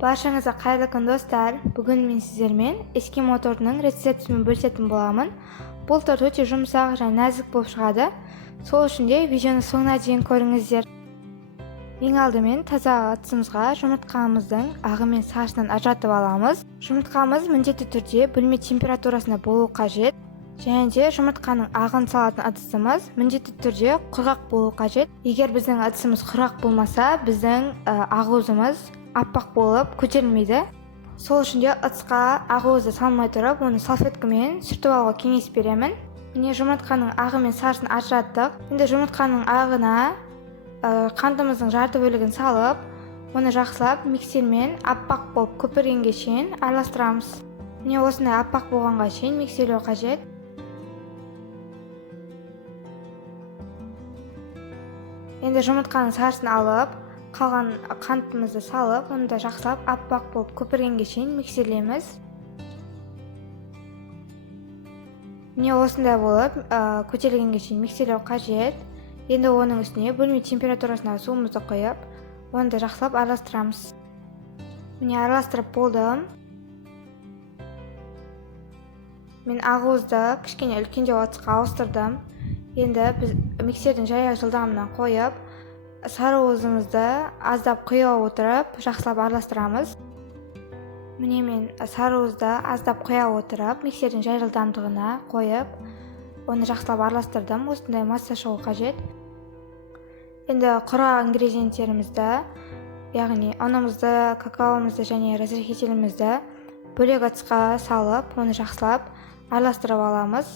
Баршаңызға қайырлы күн достар. Бүгін мен сіздермен эски мотордың рецептімен бөлісетін боламын. Бұл торт өте жұмсақ және нәзік болып шығады. Сол үшін де видеоны соңына дейін көріңіздер. Ең алдымен таза ыдысымызға жұмыртқамыздың ағы мен сарысынан ажыратып аламыз. Жұмыртқамыз міндетті түрде бөлме температурасында болу қажет. Және де жұмыртқаның ағын салатын ыдысымыз міндетті түрде құрғақ болу қажет. Егер біздің ыдысымыз құрғақ болмаса, біздің ақуызымыз аппақ болып көтерілмейді. Сол үшін де ыдысқа ақуызды салмай тұрып, оны салфеткамен сүртіп алуға кеңес беремін. Міне жұмыртқаның ағы мен сарысын ажыраттық. Енді жұмыртқаның ағына қантымыздың жарты бөлігін салып, оны жақсылап миксермен аппақ болып көпіргенге шейін араластырамыз. Міне осындай аппақ болғанға шейін миксерлеу қажет. Енді жұмыртқаның сарысын алып, қалған қантымызды салып, оны да жақсылап аппақ болып көпіргенге шейін миксерлейміз. Міне осындай болып көтерілгенге шейін миксерлеу қажет. Енді оның үстіне бөлме температурасындағы суымызды қойып, оны да жақсылап араластырамыз. Міне араластырып болдым. Мен ақуызды кішкене үлкендеу ыдысқа ауыстырдым. Енді біз миксердің жаяу жылдамынан қойып, сарыуызымызды аздап құя отырып, жақсылап араластырамыз. Міне мен сарыуызды аздап құя отырып, миксердің жай жылдамдығына қойып, оны жақсылап араластырдым. Осындай масса шығу қажет. Енді құрғақ ингредиенттерімізді, яғни ұнымызды, какаомызды және разрыхителімізді бөлек ыдысқа салып, оны жақсылап араластырып аламыз.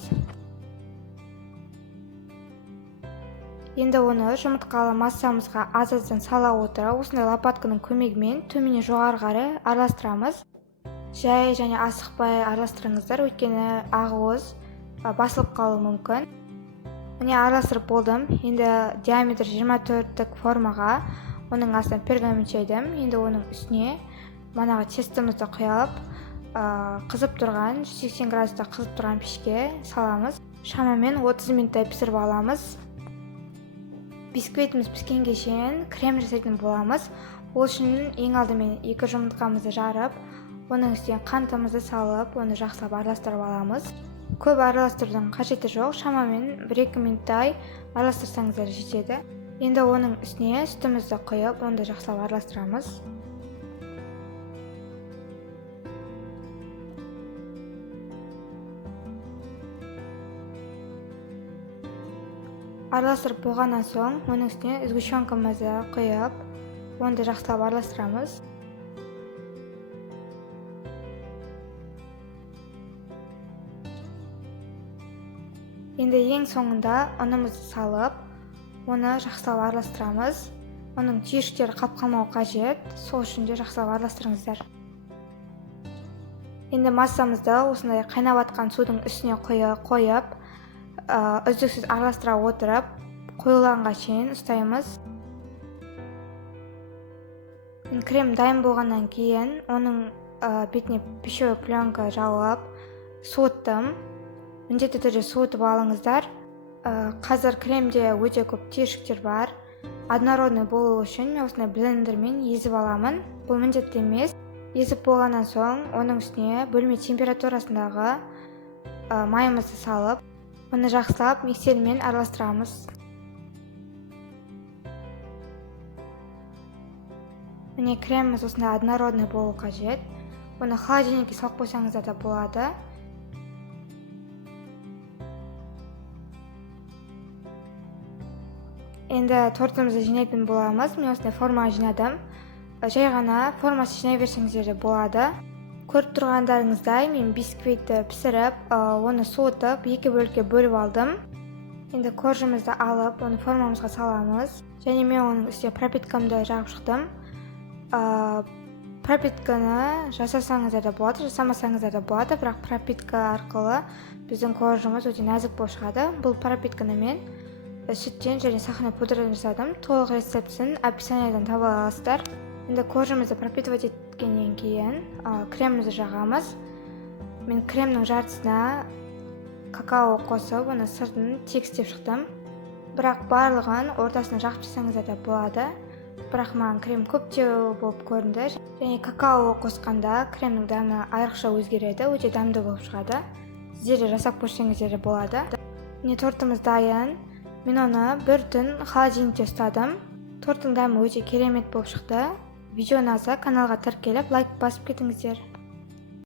Енді оны жұмыртқалы массамызға аз-аздан сала отырып, осындай лопатканың көмегімен төменнен жоғары қарай араластырамыз. Жай және асықпай араластырыңыздар, өйткені ақуыз басылып қалуы мүмкін. Міне араластырып болдым. Енді диаметр 24-тік формаға оның астына пергамент жайдым. Енді оның үстіне манағы тестімізді құялып, қызып тұрған 180 градуста қызып тұрған пешке саламыз. Шамамен 30 минуттай пісіріп аламыз. Бисквитіміз піскенге шейін крем жасайтын боламыз. Ол үшін ең алдымен 2 жұмыртқамызды жарып, оның үстіне қантымызды салып, оны жақсылап араластырып аламыз. Көп араластырудың қажеті жоқ, шамамен 1-2 минуттай араластырсаңыздар жетеді. Енді оның үстіне сүтімізді құйып, оны да жақсылап араластырамыз. Араластырып болғаннан соң, оның үстіне сгущенкамызды құйып, оны да жақсылап араластырамыз. Енді ең соңында ұнымызды салып, оны жақсылап араластырамыз. Оның түйіршіктері қалып қалмауы қажет, сол үшін де жақсылап араластырыңыздар. Енді массамызды осындай қайнап жатқан судың үстіне қойып, үздіксіз араластыра отырып, қоюланға шейін ұстаймыз. Крем дайын болғаннан кейін, оның бетіне пищевой пленка жауып, суыттым. Міндетті түрде суытып алыңыздар. Қазір кремде өте көп түйіршіктер бар. Однородный болу үшін мен осындай блендермен езіп аламын. Бұл міндетті емес. Езіп болғаннан соң, оның үстіне бөлме температурасындағы майымызды салып, оны жақсылап миксермен араластырамыз. Міне креміміз осындай однородный болу қажет. Оны холодильникке салып қойсаңыздар да болады. Енді тортымызды жинайтын боламыз. Мен осындай формаға жинадым. Жай ғана формасы жинай берсеңіздер де болады. Көріп тұрғандарыңыздай, мен бисквитті пісіріп, оны суытып, 2 бөлікке бөліп алдым. Енді коржымызды алып, оны формамызға саламыз. Және мен оның үстіне пропиткамды жағып шықтым. Пропитканы жасасаңыздар да болады, жасамасаңыздар да болады, бірақ пропитка арқылы біздің коржымыз өте нәзік болып шығады. Бұл пропитканы мен сүттен және сахарный пудрдан жасадым. Толық рецептісін описаниядан таба аласыздар. Енді коржымызды пропитывать еткеннен кейін кремімізді жағамыз. Мен кремнің жартысына какао қосып, оны сыртын тегістеп шықтым. Бірақ барлығын ортасына жағып жасаңыздар да болады. Бірақ маған крем көптеу болып көрінді. Және какао қосқанда кремнің дәмі айрықша өзгереді, өте дәмді болып шығады. Сіздер де жасап көрсеңіздер де болады. Міне тортымыз дайын. Мен оны бір түн холодильникте ұстадым. Торттың дәмі өте керемет болып шықты. Видео ұнаса каналға тіркеліп лайк басып кетіңіздер.